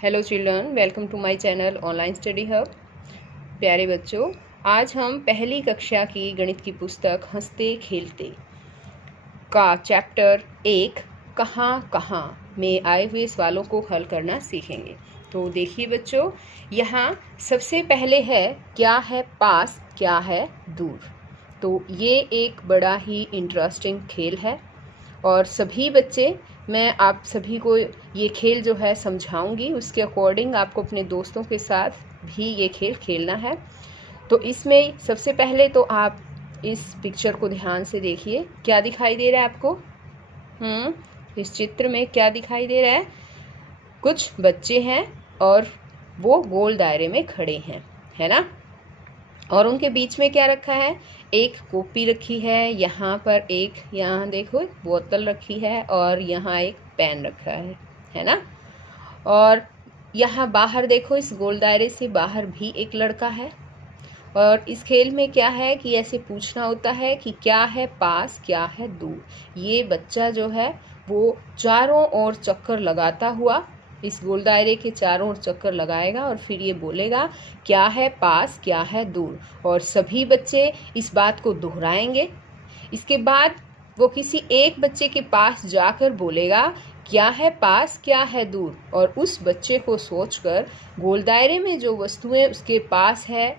Hello children, welcome to my channel online study hub. प्यारे बच्चों, आज हम पहली कक्षा की गणित की पुस्तक हंसते खेलते का चैप्टर 1 कहाँ कहाँ में आए हुए सवालों को हल करना सीखेंगे। तो देखिए बच्चों, यहाँ सबसे पहले है क्या है पास, क्या है दूर। तो ये एक बड़ा ही इंटरेस्टिंग खेल है और सभी बच्चे, मैं आप सभी को ये खेल जो है समझाऊंगी, उसके अकॉर्डिंग आपको अपने दोस्तों के साथ भी ये खेल खेलना है। तो इसमें सबसे पहले तो आप इस पिक्चर को ध्यान से देखिए, क्या दिखाई दे रहा है आपको? इस चित्र में क्या दिखाई दे रहा है? कुछ बच्चे हैं और वो गोल दायरे में खड़े हैं, है ना। और उनके बीच में क्या रखा है? एक कॉपी रखी है, यहाँ पर एक, यहाँ देखो बोतल रखी है और यहाँ एक पेन रखा है ना। और यहाँ बाहर देखो, इस गोल दायरे से बाहर भी एक लड़का है। और इस खेल में क्या है कि ऐसे पूछना होता है कि क्या है पास, क्या है दूर। ये बच्चा जो है वो चारों ओर चक्कर लगाता हुआ इस गोल दायरे के चारों ओर चक्कर लगाएगा और फिर ये बोलेगा क्या है पास, क्या है दूर। और सभी बच्चे इस बात को दोहराएंगे। इसके बाद वो किसी एक बच्चे के पास जाकर बोलेगा क्या है पास, क्या है दूर। और उस बच्चे को सोचकर गोल दायरे में जो वस्तुएं उसके पास है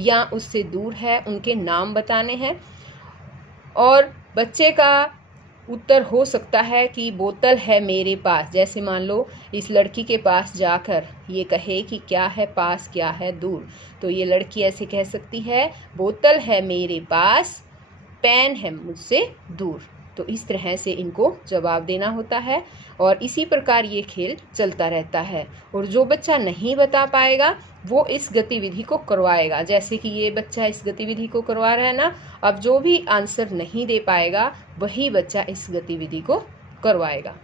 या उससे दूर है उनके नाम बताने हैं। और बच्चे का उत्तर हो सकता है कि बोतल है मेरे पास। जैसे मान लो इस लड़की के पास जाकर ये कहे कि क्या है पास, क्या है दूर, तो ये लड़की ऐसे कह सकती है बोतल है मेरे पास, पेन है मुझसे दूर। तो इस तरह से इनको जवाब देना होता है और इसी प्रकार ये खेल चलता रहता है। और जो बच्चा नहीं बता पाएगा वो इस गतिविधि को करवाएगा। जैसे कि ये बच्चा इस गतिविधि को करवा रहा है ना, अब जो भी आंसर नहीं दे पाएगा वही बच्चा इस गतिविधि को करवाएगा।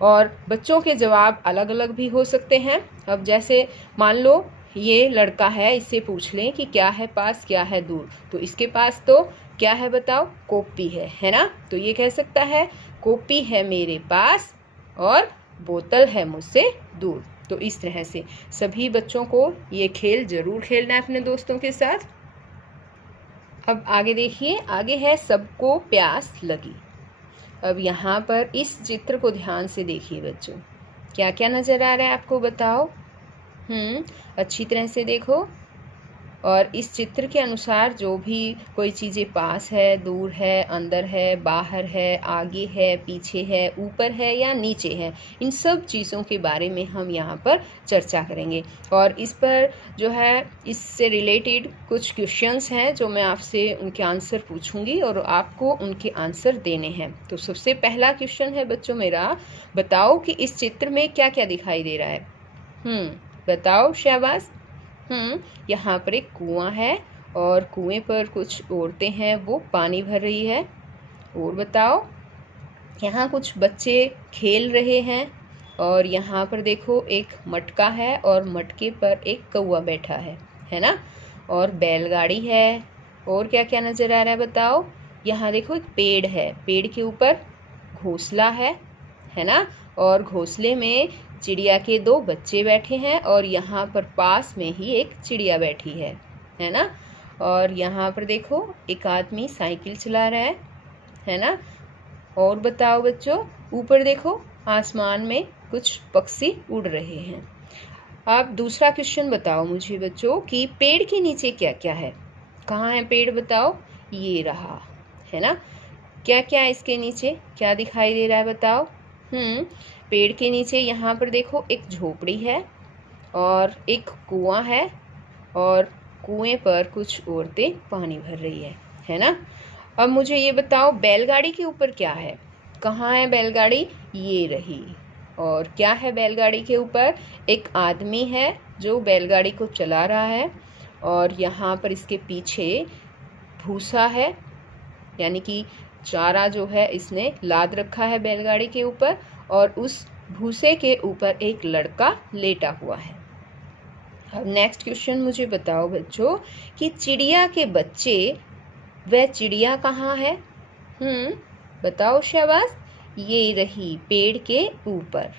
और बच्चों के जवाब अलग अलग भी हो सकते हैं। अब जैसे मान लो ये लड़का है, इससे पूछ लें कि क्या है पास, क्या है दूर। तो इसके पास तो क्या है बताओ? कॉपी है ना। तो ये कह सकता है कॉपी है मेरे पास और बोतल है मुझसे दूर। तो इस तरह से सभी बच्चों को ये खेल जरूर खेलना है अपने दोस्तों के साथ। अब आगे देखिए, आगे है सबको प्यास लगी। अब यहाँ पर इस चित्र को ध्यान से देखिए बच्चों, क्या क्या नजर आ रहा है आपको बताओ? अच्छी तरह से देखो। और इस चित्र के अनुसार जो भी कोई चीज़ें पास है, दूर है, अंदर है, बाहर है, आगे है, पीछे है, ऊपर है या नीचे है, इन सब चीज़ों के बारे में हम यहाँ पर चर्चा करेंगे। और इस पर जो है इससे रिलेटेड कुछ क्वेश्चंस हैं जो मैं आपसे उनके आंसर पूछूंगी और आपको उनके आंसर देने हैं। तो सबसे पहला क्वेश्चन है बच्चों मेरा, बताओ कि इस चित्र में क्या क्या दिखाई दे रहा है? बताओ शाबाश। यहाँ पर एक कुआं है और कुएं पर कुछ औरतें हैं, वो पानी भर रही है। और बताओ, यहाँ कुछ बच्चे खेल रहे हैं और यहाँ पर देखो एक मटका है और मटके पर एक कौवा बैठा है ना। और बैलगाड़ी है। और क्या क्या नजर आ रहा है बताओ? यहाँ देखो एक पेड़ है, पेड़ के ऊपर घोंसला है ना। और घोंसले में चिड़िया के दो बच्चे बैठे हैं और यहाँ पर पास में ही एक चिड़िया बैठी है ना। और यहाँ पर देखो एक आदमी साइकिल चला रहा है ना। और बताओ बच्चों, ऊपर देखो आसमान में कुछ पक्षी उड़ रहे हैं। अब दूसरा क्वेश्चन बताओ मुझे बच्चों कि पेड़ के नीचे क्या क्या है? कहाँ है पेड़ बताओ? ये रहा, है ना। क्या क्या है इसके नीचे, क्या दिखाई दे रहा है बताओ? पेड़ के नीचे यहाँ पर देखो एक झोपड़ी है और एक कुआं है और कुएं पर कुछ औरतें पानी भर रही है ना। अब मुझे ये बताओ बैलगाड़ी के ऊपर क्या है? कहाँ है बैलगाड़ी? ये रही। और क्या है बैलगाड़ी के ऊपर? एक आदमी है जो बैलगाड़ी को चला रहा है और यहाँ पर इसके पीछे भूसा है, यानी कि चारा जो है इसने लाद रखा है बैलगाड़ी के ऊपर और उस भूसे के ऊपर एक लड़का लेटा हुआ है। अब नेक्स्ट क्वेश्चन मुझे बताओ बच्चों कि चिड़िया के बच्चे, वह चिड़िया कहाँ है? बताओ शाबाश। ये रही पेड़ के ऊपर।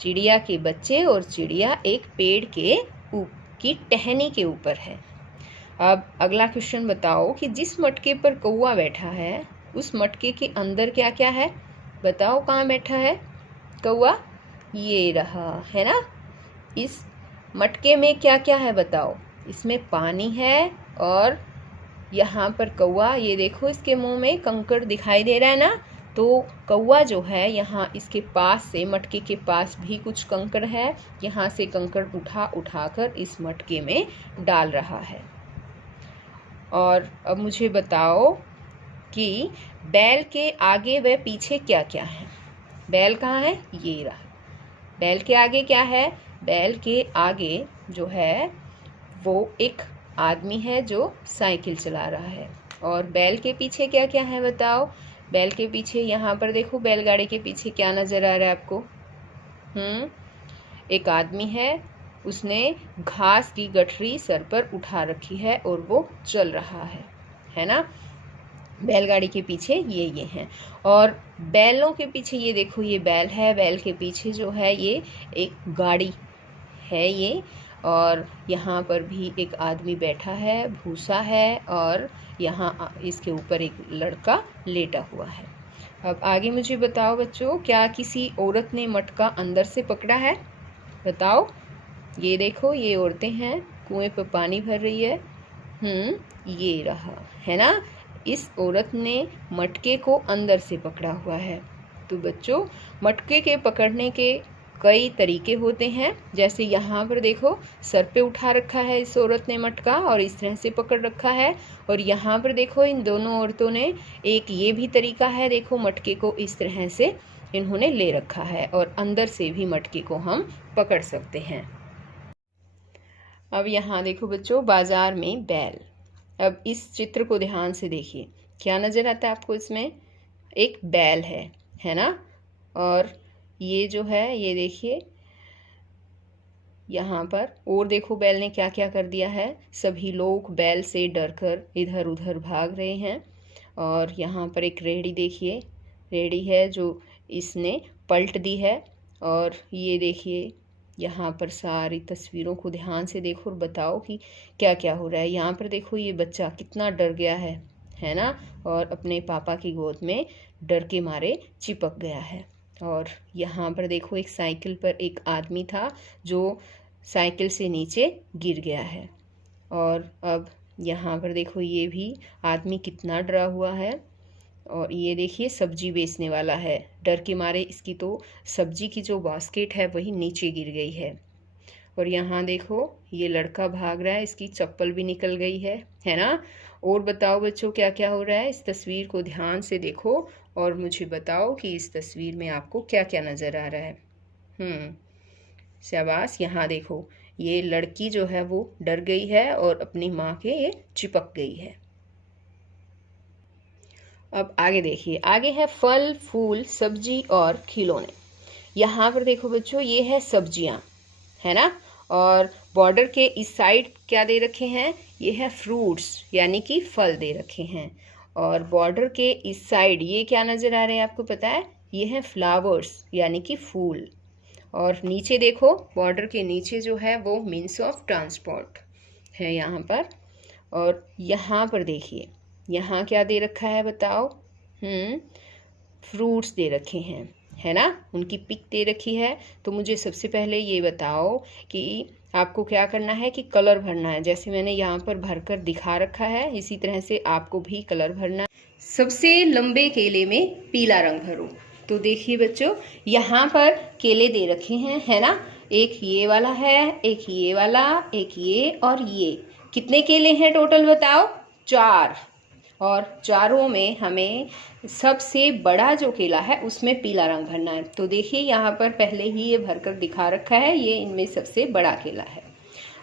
चिड़िया के बच्चे और चिड़िया एक पेड़ की टहनी के ऊपर है। अब अगला क्वेश्चन बताओ कि जिस मटके पर कौवा बैठा है उस मटके के अंदर क्या क्या है? बताओ कहाँ बैठा है कौवा? ये रहा, है ना। इस मटके में क्या क्या है बताओ? इसमें पानी है और यहाँ पर कौवा, ये देखो इसके मुंह में कंकड़ दिखाई दे रहा है ना, तो कौवा जो है यहाँ इसके पास से, मटके के पास भी कुछ कंकड़ है, यहाँ से कंकड़ उठा कर इस मटके में डाल रहा है। और अब मुझे बताओ कि बैल के आगे व पीछे क्या क्या है? बैल कहाँ है? ये रहा। बैल के आगे क्या है? बैल के आगे जो है वो एक आदमी है जो साइकिल चला रहा है। और बैल के पीछे क्या क्या है बताओ? बैल के पीछे यहाँ पर देखो, बैलगाड़ी के पीछे क्या नजर आ रहा है आपको? एक आदमी है, उसने घास की गठरी सर पर उठा रखी है और वो चल रहा है ना। बैलगाड़ी के पीछे ये हैं। और बैलों के पीछे ये देखो, ये बैल है, बैल के पीछे जो है ये एक गाड़ी है ये, और यहाँ पर भी एक आदमी बैठा है, भूसा है, और यहाँ इसके ऊपर एक लड़का लेटा हुआ है। अब आगे मुझे बताओ बच्चों, क्या किसी औरत ने मटका अंदर से पकड़ा है? बताओ। ये देखो, ये औरतें हैं, कुएं पर पानी भर रही है। ये रहा, है ना। इस औरत ने मटके को अंदर से पकड़ा हुआ है। तो बच्चों, मटके के पकड़ने के कई तरीके होते हैं। जैसे यहाँ पर देखो, सर पे उठा रखा है इस औरत ने मटका और इस तरह से पकड़ रखा है। और यहाँ पर देखो, इन दोनों औरतों ने एक ये भी तरीका है, देखो मटके को इस तरह से इन्होंने ले रखा है और अंदर से भी मटके को हम पकड़ सकते हैं। अब यहाँ देखो बच्चों, बाजार में बैल। अब इस चित्र को ध्यान से देखिए, क्या नजर आता है आपको? इसमें एक बैल है ना। और ये जो है, ये देखिए यहाँ पर, और देखो बैल ने क्या क्या कर दिया है। सभी लोग बैल से डरकर इधर उधर भाग रहे हैं। और यहाँ पर एक रेहड़ी देखिए, रेहड़ी है जो इसने पलट दी है। और ये देखिए, यहाँ पर सारी तस्वीरों को ध्यान से देखो और बताओ कि क्या क्या हो रहा है। यहाँ पर देखो, ये बच्चा कितना डर गया है ना, और अपने पापा की गोद में डर के मारे चिपक गया है। और यहाँ पर देखो, एक साइकिल पर एक आदमी था जो साइकिल से नीचे गिर गया है। और अब यहाँ पर देखो, ये भी आदमी कितना डरा हुआ है। और ये देखिए, सब्जी बेचने वाला है, डर के मारे इसकी तो सब्जी की जो बास्केट है वही नीचे गिर गई है। और यहाँ देखो, ये लड़का भाग रहा है, इसकी चप्पल भी निकल गई है ना। और बताओ बच्चों, क्या क्या हो रहा है? इस तस्वीर को ध्यान से देखो और मुझे बताओ कि इस तस्वीर में आपको क्या क्या नज़र आ रहा है। शाबाश। यहाँ देखो, ये लड़की जो है वो डर गई है और अपनी माँ के ये चिपक गई है। अब आगे देखिए, आगे है फल, फूल, सब्जी और खिलौने। यहाँ पर देखो बच्चों, ये है सब्जियाँ, है ना। और बॉर्डर के इस साइड क्या दे रखे हैं? ये है फ्रूट्स, यानी कि फल दे रखे हैं। और बॉर्डर के इस साइड ये क्या नज़र आ रहे हैं आपको पता है? ये है फ्लावर्स, यानी कि फूल। और नीचे देखो, बॉर्डर के नीचे जो है वो मीन्स ऑफ ट्रांसपोर्ट है यहाँ पर। और यहाँ पर देखिए, यहाँ क्या दे रखा है बताओ? फ्रूट्स दे रखे हैं, है ना, उनकी पिक दे रखी है। तो मुझे सबसे पहले ये बताओ कि आपको क्या करना है कि कलर भरना है। जैसे मैंने यहाँ पर भरकर दिखा रखा है, इसी तरह से आपको भी कलर भरना है। सबसे लंबे केले में पीला रंग भरो। तो देखिए बच्चों, यहाँ पर केले दे रखे हैं, है ना। एक ये वाला है, एक ये वाला, एक ये और ये। कितने केले हैं टोटल बताओ? 4। और चारों में हमें सबसे बड़ा जो केला है उसमें पीला रंग भरना है। तो देखिए, यहाँ पर पहले ही ये भरकर दिखा रखा है, ये इनमें सबसे बड़ा केला है।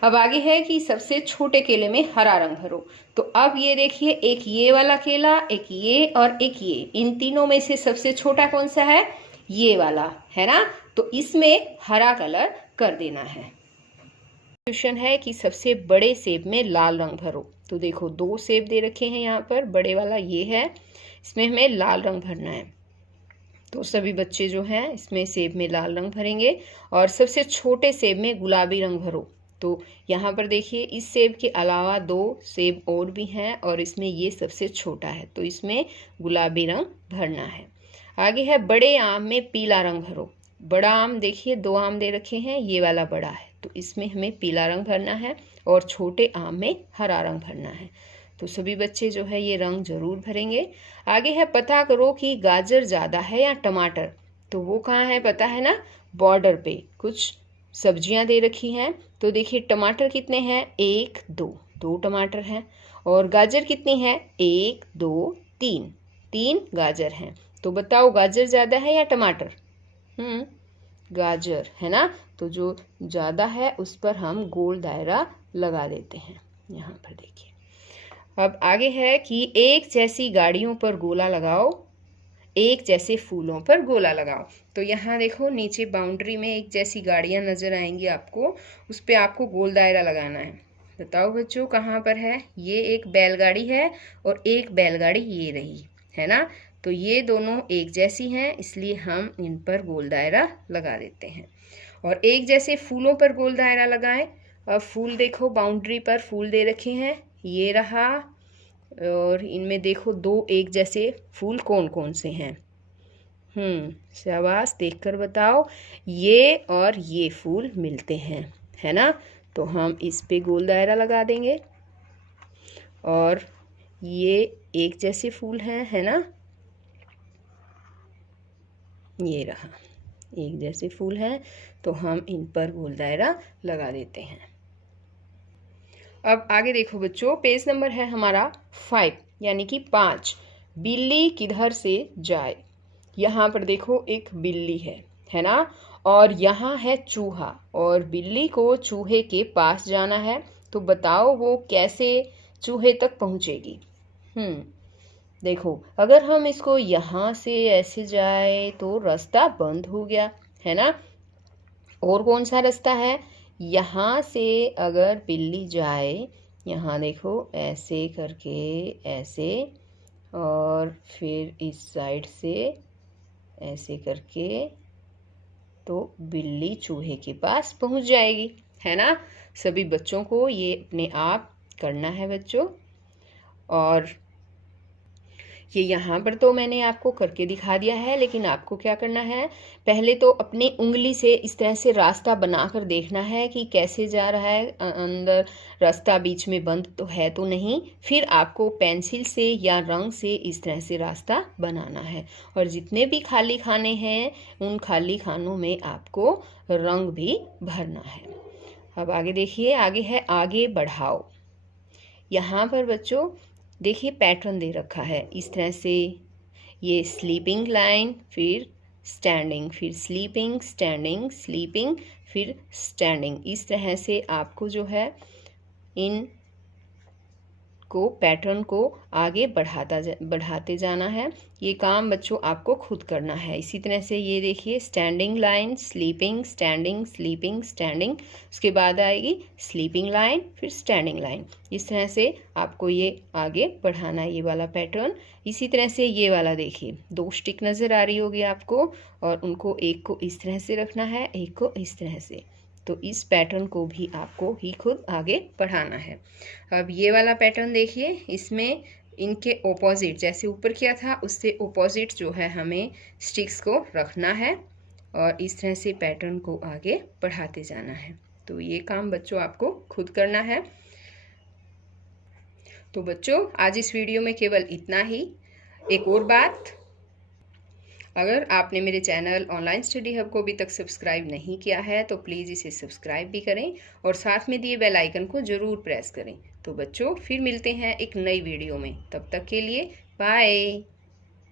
अब आगे है कि सबसे छोटे केले में हरा रंग भरो। तो अब ये देखिए, एक ये वाला केला, एक ये और एक ये, इन तीनों में से सबसे छोटा कौन सा है? ये वाला, है ना। तो इसमें हरा कलर कर देना है। क्वेश्चन है कि सबसे बड़े सेब में लाल रंग भरो। तो देखो, 2 सेब दे रखे हैं यहाँ पर, बड़े वाला ये है, इसमें हमें लाल रंग भरना है। तो सभी बच्चे जो हैं इसमें सेब में लाल रंग भरेंगे और सबसे छोटे सेब में गुलाबी रंग भरो। तो यहाँ पर देखिए इस सेब के अलावा 2 सेब और भी हैं और इसमें ये सबसे छोटा है, तो इसमें गुलाबी रंग भरना है। आगे है बड़े आम में पीला रंग भरो। बड़ा आम देखिए 2 आम दे रखे हैं, ये वाला बड़ा है तो इसमें हमें पीला रंग भरना है और छोटे आम में हरा रंग भरना है। तो सभी बच्चे जो है ये रंग जरूर भरेंगे। आगे है पता करो कि गाजर ज़्यादा है या टमाटर। तो वो कहाँ है पता है ना, बॉर्डर पे कुछ सब्जियां दे रखी हैं। तो देखिए टमाटर कितने हैं, 1 2 टमाटर हैं। और गाजर कितनी है, 1 2 3 गाजर हैं। तो बताओ गाजर ज़्यादा है या टमाटर? गाजर है ना। तो जो ज़्यादा है उस पर हम गोल दायरा लगा देते हैं। यहाँ पर देखिए अब आगे है कि एक जैसी गाड़ियों पर गोला लगाओ, एक जैसे फूलों पर गोला लगाओ। तो यहाँ देखो नीचे बाउंड्री में एक जैसी गाड़ियाँ नजर आएंगी आपको, उस पर आपको गोल दायरा लगाना है। बताओ बच्चों कहाँ पर है? ये एक बैलगाड़ी है और एक बैलगाड़ी ये रही है ना। तो ये दोनों एक जैसी हैं, इसलिए हम इन पर गोल दायरा लगा देते हैं। और एक जैसे फूलों पर गोल दायरा लगाएं। अब फूल देखो बाउंड्री पर फूल दे रखे हैं, ये रहा। और इनमें देखो 2 एक जैसे फूल कौन कौन से हैं? शाबाश, देखकर बताओ। ये और ये फूल मिलते हैं, है ना। तो हम इस पे गोल दायरा लगा देंगे। और ये एक जैसे फूल हैं, है ना, ये रहा एक जैसे फूल हैं, तो हम इन पर गोल दायरा लगा देते हैं। अब आगे देखो बच्चों, पेज नंबर है हमारा 5 यानी कि 5। बिल्ली किधर से जाए। यहाँ पर देखो एक बिल्ली है ना, और यहाँ है चूहा और बिल्ली को चूहे के पास जाना है। तो बताओ वो कैसे चूहे तक पहुँचेगी? देखो अगर हम इसको यहाँ से ऐसे जाए तो रास्ता बंद हो गया, है ना। और कौन सा रास्ता है? यहाँ से अगर बिल्ली जाए, यहाँ देखो ऐसे करके ऐसे, और फिर इस साइड से ऐसे करके, तो बिल्ली चूहे के पास पहुँच जाएगी, है ना। सभी बच्चों को ये अपने आप करना है बच्चों। और ये यहाँ पर तो मैंने आपको करके दिखा दिया है, लेकिन आपको क्या करना है, पहले तो अपनी उंगली से इस तरह से रास्ता बनाकर देखना है कि कैसे जा रहा है, अंदर रास्ता बीच में बंद तो है तो नहीं। फिर आपको पेंसिल से या रंग से इस तरह से रास्ता बनाना है। और जितने भी खाली खाने हैं उन खाली खानों में आपको रंग भी भरना है। अब आगे देखिए, आगे है आगे बढ़ाओ। यहाँ पर बच्चों देखिए पैटर्न दे रखा है इस तरह से, ये स्लीपिंग लाइन, फिर स्टैंडिंग, फिर स्लीपिंग, स्टैंडिंग, स्लीपिंग, फिर स्टैंडिंग। इस तरह से आपको जो है इन को पैटर्न को आगे बढ़ाते जाना है। ये काम बच्चों आपको खुद करना है। इसी तरह से ये देखिए standing line, sleeping, standing, sleeping, standing, उसके बाद आएगी स्लीपिंग लाइन, फिर स्टैंडिंग लाइन। इस तरह से आपको ये आगे बढ़ाना है, ये वाला पैटर्न। इसी तरह से ये वाला देखिए 2 स्टिक नज़र आ रही होगी आपको, और उनको एक को इस तरह से रखना है, एक को इस तरह से। तो इस पैटर्न को भी आपको ही खुद आगे बढ़ाना है। अब ये वाला पैटर्न देखिए, इसमें इनके ऑपोजिट, जैसे ऊपर किया था उससे ऑपोजिट जो है हमें स्टिक्स को रखना है और इस तरह से पैटर्न को आगे बढ़ाते जाना है। तो ये काम बच्चों आपको खुद करना है। तो बच्चों आज इस वीडियो में केवल इतना ही। एक और बात, अगर आपने मेरे चैनल ऑनलाइन स्टडी हब को अभी तक सब्सक्राइब नहीं किया है तो प्लीज़ इसे सब्सक्राइब भी करें और साथ में दिए बेल आइकन को ज़रूर प्रेस करें। तो बच्चों फिर मिलते हैं एक नई वीडियो में, तब तक के लिए बाय।